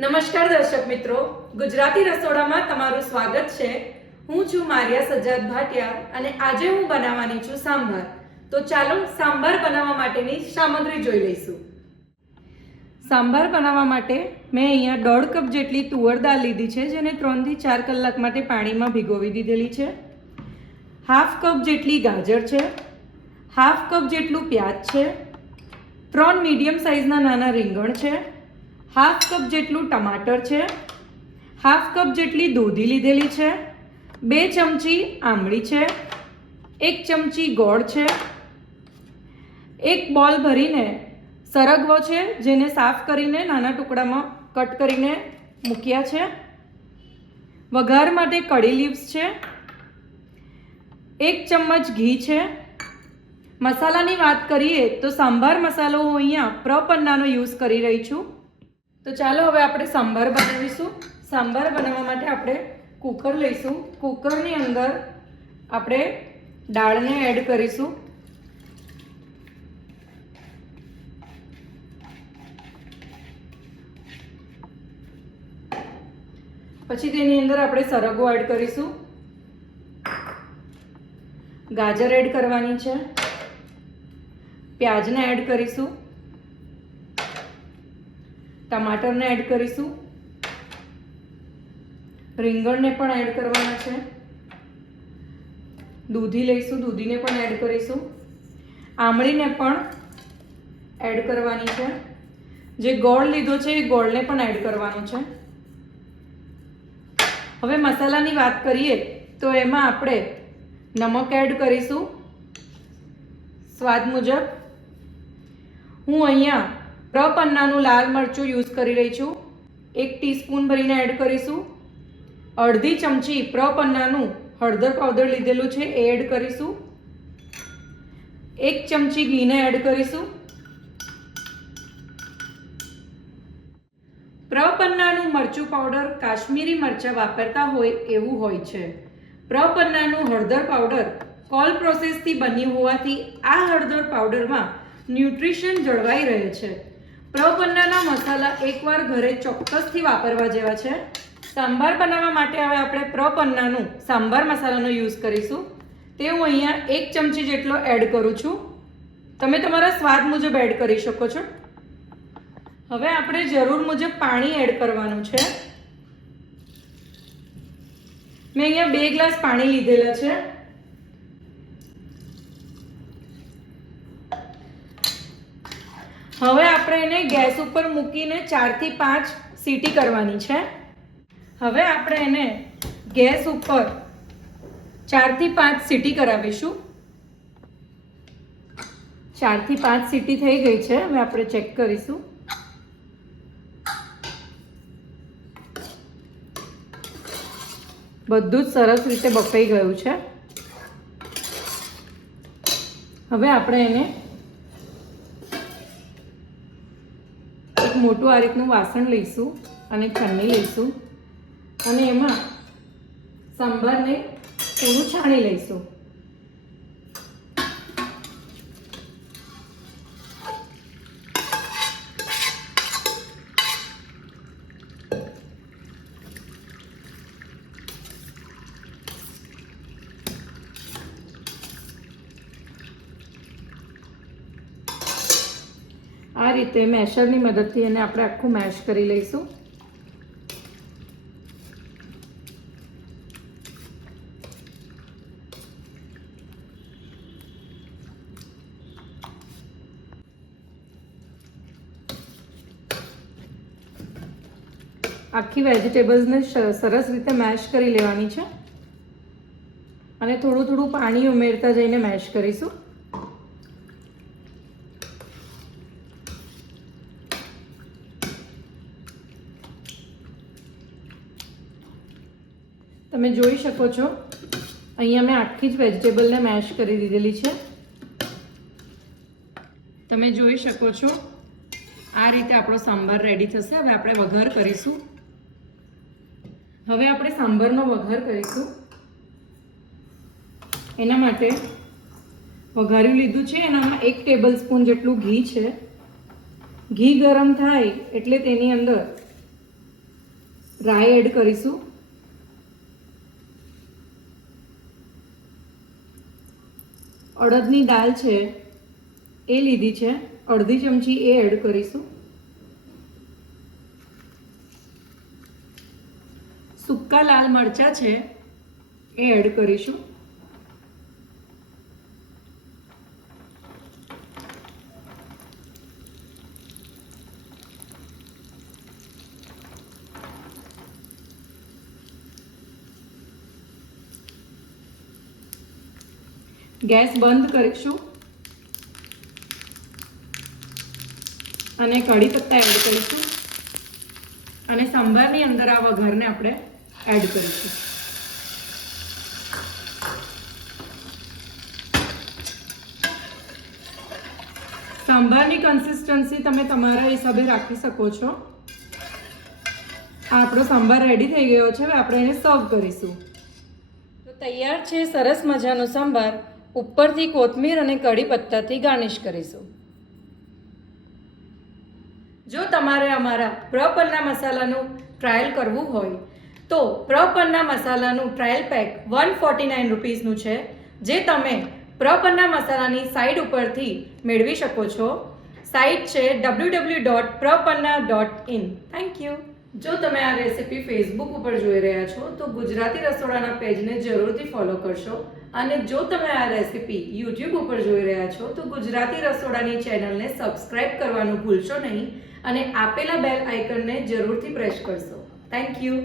નમસ્કાર દર્શક મિત્રો. ગુજરાતી રસોડામાં તમારું સ્વાગત છે. હું છું મારિયા સજ્જાદ ભાટિયા અને આજે હું બનાવવાની છું સાંભાર. તો ચાલો સાંભાર બનાવવા માટેની સામગ્રી જોઈ લઈશું. સાંભાર બનાવવા માટે મેં અહીંયા દોઢ કપ જેટલી તુવર દાળ લીધી છે, જેને ત્રણથી ચાર કલાક માટે પાણીમાં ભીગોવી દીધેલી છે. હાફ કપ જેટલી ગાજર છે. હાફ કપ જેટલું પ્યાજ છે. ત્રણ મીડિયમ સાઇઝના નાના રીંગણ છે. હાફ કપ જેટલું ટમાટર છે, હાફ કપ જેટલી દૂધી લીધેલી છે, બે ચમચી આમળી છે, એક ચમચી ગોળ છે, એક બોલ ભરીને સરગવો છે, જેને સાફ કરીને નાના ટુકડામાં કટ કરીને મૂક્યા છે, વઘાર માટે કઢી લીવ્સ છે, એક ચમચ ઘી છે. મસાલાની વાત કરીએ તો સાંભાર મસાલો હું અહીંયા પ્રપન્નાનો યુઝ કરી રહી છું. તો ચાલો હવે આપણે સાંભાર બનાવીશું. સાંભાર બનાવવા માટે આપણે કુકર લઈશું. કુકરની અંદર આપણે દાળને એડ કરીશું. પછી તેની અંદર આપણે સરગવો એડ કરીશું. ગાજર એડ કરવાની છે. પ્યાજને એડ કરીશું. ટમાટરને એડ કરીશું. રીંગણને પણ એડ કરવાના છે. દૂધી લઈશું, દૂધીને પણ એડ કરીશું. આમળીને પણ એડ કરવાની છે. જે ગોળ લીધો છે, એ ગોળને પણ એડ કરવાનો છે. હવે મસાલાની વાત કરીએ, તો એમાં આપણે નમક એડ કરીશું. સ્વાદ મુજબ. હું અહીંયા પ્રપન્નાનું લાલ મરચું યુઝ કરી રહી છું. એક ટીસ્પૂન ભરીને એડ કરીશું. અડધી ચમચી પ્રપન્નાનું હળદર પાવડર લીધેલું છે એ એડ કરીશું. એક ચમચી ઘીને એડ કરીશું. પ્રપન્નાનું મરચું પાવડર કાશ્મીરી મરચાં વાપરતા હોય એવું હોય છે. પ્રપન્નાનું હળદર પાવડર કોલ પ્રોસેસથી બન્યું હોવાથી આ હળદર પાવડરમાં ન્યુટ્રિશન જળવાઈ રહે છે. પ્રપન્નાના મસાલા એકવાર ઘરે ચોક્કસથી વાપરવા જેવા છે. સાંભાર બનાવવા માટે હવે આપણે પ્રપન્નાનું સાંભાર મસાલાનો યુઝ કરીશું. તે હું અહીંયા એક ચમચી જેટલો એડ કરું છું. તમે તમારા સ્વાદ મુજબ એડ કરી શકો છો. હવે આપણે જરૂર મુજબ પાણી એડ કરવાનું છે. મેં અહીંયા બે ગ્લાસ પાણી લીધેલા છે હવે આપણે ગેસ ઉપર મૂકીને ચારથી પાંચ સીટી કરવાની છે. હવે આપણે એને ગેસ ઉપર ચારથી પાંચ સીટી કરાવીશું. ચારથી પાંચ સીટી થઈ ગઈ છે, હવે આપણે ચેક કરીશું. બધું જ સરસ રીતે બફાઈ ગયું છે. હવે આપણે એને મોટું આ રીતનું વાસણ લઈશું અને છન્ની લઈશું. અને એમાં સંભારને થોડું છાણી લઈશું. આ રીતે મેશરની મદદથી એને આપણે આખું મેશ કરી લઈશું. આખી વેજીટેબલ્સને સરસ રીતે મેશ કરી લેવાની છે. અને થોડું થોડું પાણી ઉમેરતા જઈને મેશ કરીશું. તમે જોઈ શકો છો. અહીંયા મેં આખી જ વેજીટેબલને મેશ કરી દીધેલી છે. તમે જોઈ શકો છો. આ રીતે આપણો સાંભાર રેડી થશે. હવે આપણે વઘાર કરીશું. હવે આપણે સાંભારનો વઘાર કરીશું. એના માટે વઘાર્યું લીધું છે. એનામાં એક ટેબલ સ્પૂન જેટલું ઘી છે. ઘી ગરમ થાય એટલે તેની અંદર રાઈ એડ કરીશું. અડદની દાળ છે, એ લીધી છે. અડધી ચમચી એ એડ કરીશું. સૂકા લાલ મરચાં છે, એ એડ કરીશું. ગેસ બંધ કરીશું. અને કઢી પત્તા એડ કરીશું. અને સંભારની અંદર આ વઘારને આપણે એડ કરીશું. સંભારની કન્સિસ્ટન્સી તમે તમારા હિસાબે રાખી શકો છો. આપણો સંભાર રેડી થઈ ગયો છે. હવે આપણે એને સર્વ કરીશું. તો તૈયાર છે, સરસ મજાનો સંભાર. ઉપરથી કોથમીર અને કઢી પત્તાથી ગાર્નિશ કરીશું. જો તમારે અમારા પ્રપન્ના મસાલાનું ટ્રાયલ કરવું હોય, તો Prapanna મસાલાનું trial pack one forty nine રૂપીઝનું છે, જે તમે પ્રપન્ના મસાલાની સાઇટ ઉપરથી મેળવી શકો છો. સાઇટ છે W W dot Prapanna dot in. Thank you જો તમે આ રેસિપી ફેસબુક ઉપર જોઈ રહ્યા છો, તો ગુજરાતી રસોડાના પેજને જરૂરથી ફોલો કરશો. અને જો તમે આ રેસિપી યુટ્યુબ ઉપર જોઈ રહ્યા છો, તો ગુજરાતી રસોડાની ચેનલને સબસ્ક્રાઇબ કરવાનું ભૂલશો નહીં અને આપેલા બેલ આઇકનને જરૂરથી પ્રેસ કરશો. Thank you